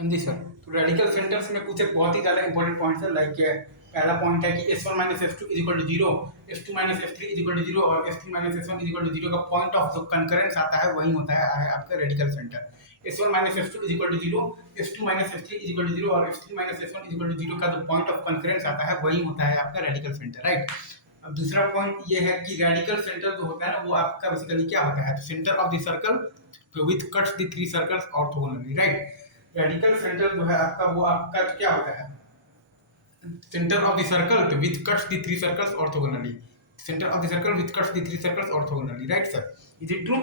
हाँ जी सर। तो रेडिकल सेंटर्स में कुछ एक बहुत ही ज़्यादा इंपॉर्टेंट पॉइंट्स है, लाइक पहला पॉइंट है कि S1 minus S2 is equal to zero, S2 minus S3 is equal to zero और S3 minus S1 is equal to zero का पॉइंट ऑफ जो कंकरेंस आता है वही होता है आपका radical center. S1 minus S2 is equal to zero, S2 minus S3 is equal to zero और S3 minus S1 is equal to zero का जो पॉइंट ऑफ कंकरेंस आता है वही होता है आपका रेडिकल सेंटर, राइट। अब दूसरा पॉइंट ये है कि रेडिकल सेंटर जो होता है ना वो आपका बेसिकली क्या होता है, center of the circle with cuts the three circles orthogonally, right. Radical centre जो है आपका वो आपका क्या होता है, center of the circle with cuts the three circles orthogonally, centre of the circle with cuts the three circles orthogonally, right sir. Is it true?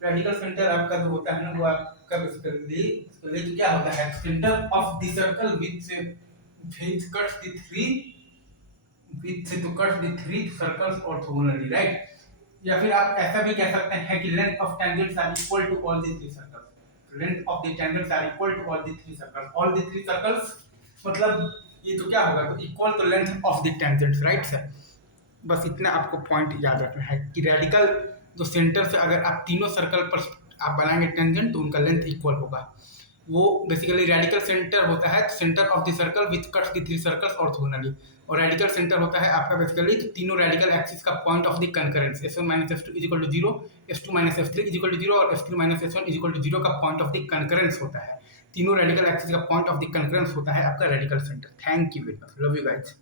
Radical centre आपका जो होता है ना वो आपका बेसिकली क्या होता है, center of the circle with cuts the three circles orthogonally, right. या फिर आप ऐसा भी कह सकते हैं कि length of tangents are equal to all the three circles, length of the tangents are equal to all the three circles, all the three circles मतलब ये तो क्या होगा, तो equal to length of the tangents, right sir. बस इतना आपको point याद रखना है कि रेडिकल जो सेंटर से अगर आप तीनों सर्कल पर आप बनाएंगे टेंजेंट तो उनका लेंथ इक्वल होगा। वो बेसिकली रेडिकल सेंटर होता है center of the circle which cuts the three circles orthogonally, और रेडिकल सेंटर होता है आपका बेसिकली तीनों रेडिकल एक्सिस का point of the concurrence, S1 minus S2 is equal to zero, S2 minus S3 is equal to zero और S3 minus S1 is equal to zero का point of the concurrence होता है। तीनों radical axis का point of the concurrence होता है आपका radical centre. Thank you very much, love you guys.